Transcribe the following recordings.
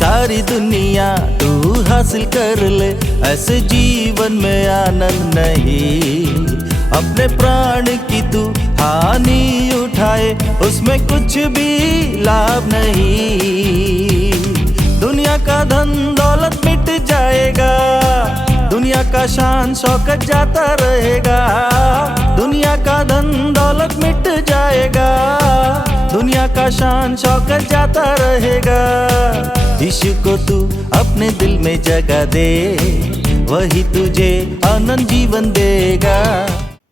सारी दुनिया तू हासिल कर ले, ऐसे जीवन में आनंद नहीं। अपने प्राण की तू हानि उठाए, उसमें कुछ भी लाभ नहीं। दुनिया का धन दौलत मिट जाएगा, दुनिया का शान शौकत जाता रहेगा। दुनिया का धन दौलत मिट जाएगा, दुनिया का शान शौकत जाता रहेगा। यीशु को तू अपने दिल में जगह दे, वही तुझे आनंद जीवन देगा।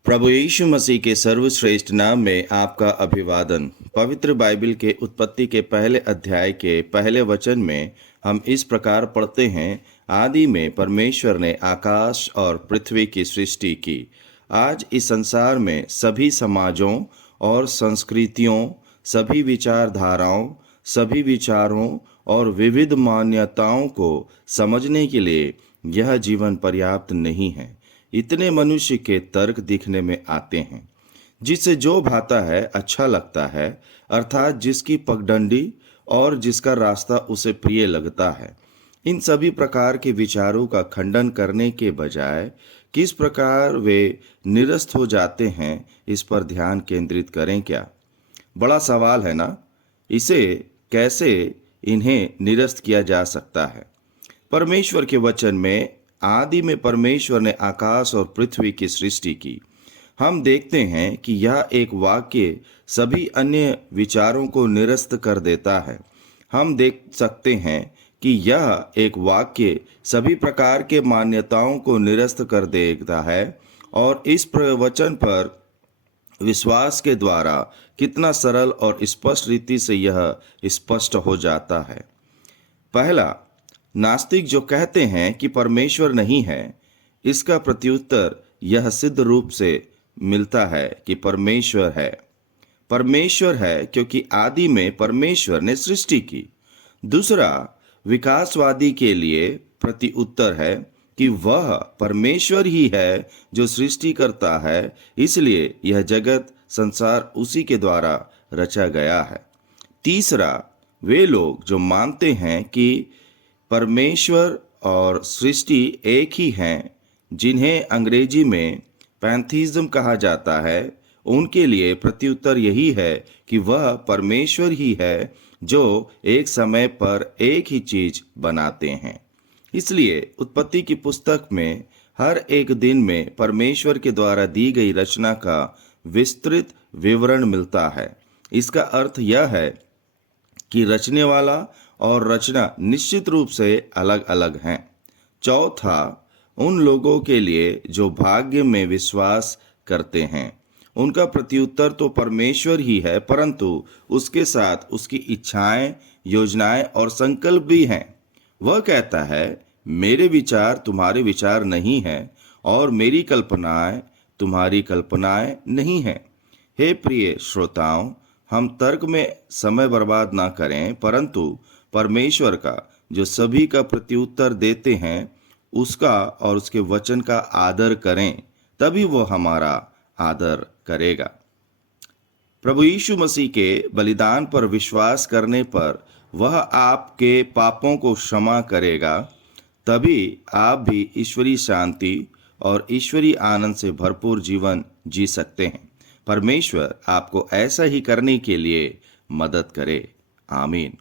प्रभु यीशु मसीह के सर्वश्रेष्ठ नाम में आपका अभिवादन। पवित्र बाइबल के उत्पत्ति के पहले अध्याय के पहले वचन में हम इस प्रकार पढ़ते हैं, आदि में परमेश्वर ने आकाश और पृथ्वी की सृष्टि की। आज इस संसार में सभी समाजों और संस्कृतियों, सभी विचारधाराओं, सभी विचारों और विविध मान्यताओं को समझने के लिए यह जीवन पर्याप्त नहीं है। इतने मनुष्य के तर्क दिखने में आते हैं, जिससे जो भाता है अच्छा लगता है, अर्थात जिसकी पगडंडी और जिसका रास्ता उसे प्रिय लगता है। इन सभी प्रकार के विचारों का खंडन करने के बजाय किस प्रकार वे निरस्त हो जाते हैं, इस पर ध्यान केंद्रित करें क्या? बड़ा सवाल है ना? इसे कैसे इन्हें निरस्त किया जा सकता है? परमेश्वर के वचन में आदि में परमेश्वर ने आकाश और पृथ्वी की सृष्टि की। हम देखते हैं कि यह एक वाक्य सभी अन्य विचारों को निरस्त कर देता है। हम देख सकते हैं कि यह एक वाक्य सभी प्रकार के मान्यताओं को निरस्त कर देता है और इस प्रवचन पर विश्वास के द्वारा कितना सरल और स्पष्ट रीति से यह स्पष्ट हो जाता है। पहला, नास्तिक जो कहते हैं कि परमेश्वर नहीं है, इसका प्रत्युत्तर यह सिद्ध रूप से मिलता है कि परमेश्वर है। परमेश्वर है क्योंकि आदि में परमेश्वर ने सृष्टि की। दूसरा, विकासवादी के लिए प्रत्युत्तर है कि वह परमेश्वर ही है जो सृष्टि करता है, इसलिए यह जगत संसार उसी के द्वारा रचा गया है। तीसरा, वे लोग जो मानते हैं कि परमेश्वर और सृष्टि एक ही हैं, जिन्हें अंग्रेजी में पैंथीज्म कहा जाता है, उनके लिए प्रत्युत्तर यही है कि वह परमेश्वर ही है जो एक समय पर एक ही चीज बनाते हैं। इसलिए उत्पत्ति की पुस्तक में हर एक दिन में परमेश्वर के द्वारा दी गई रचना का विस्तृत विवरण मिलता है। इसका अर्थ यह है कि रचने वाला और रचना निश्चित रूप से अलग अलग हैं। चौथा, उन लोगों के लिए जो भाग्य में विश्वास करते हैं, उनका प्रत्युत्तर तो परमेश्वर ही है, परंतु उसके साथ उसकी इच्छाएं, योजनाएं और संकल्प भी हैं। वह कहता है, मेरे विचार तुम्हारे विचार नहीं हैं और मेरी कल्पनाएं तुम्हारी कल्पनाएं नहीं हैं। हे प्रिय श्रोताओं, हम तर्क में समय बर्बाद ना करें, परंतु परमेश्वर का जो सभी का प्रत्युत्तर देते हैं, उसका और उसके वचन का आदर करें, तभी वो हमारा आदर करेगा। प्रभु यीशु मसीह के बलिदान पर विश्वास करने पर वह आपके पापों को क्षमा करेगा, तभी आप भी ईश्वरीय शांति और ईश्वरीय आनंद से भरपूर जीवन जी सकते हैं। परमेश्वर आपको ऐसा ही करने के लिए मदद करे। आमीन।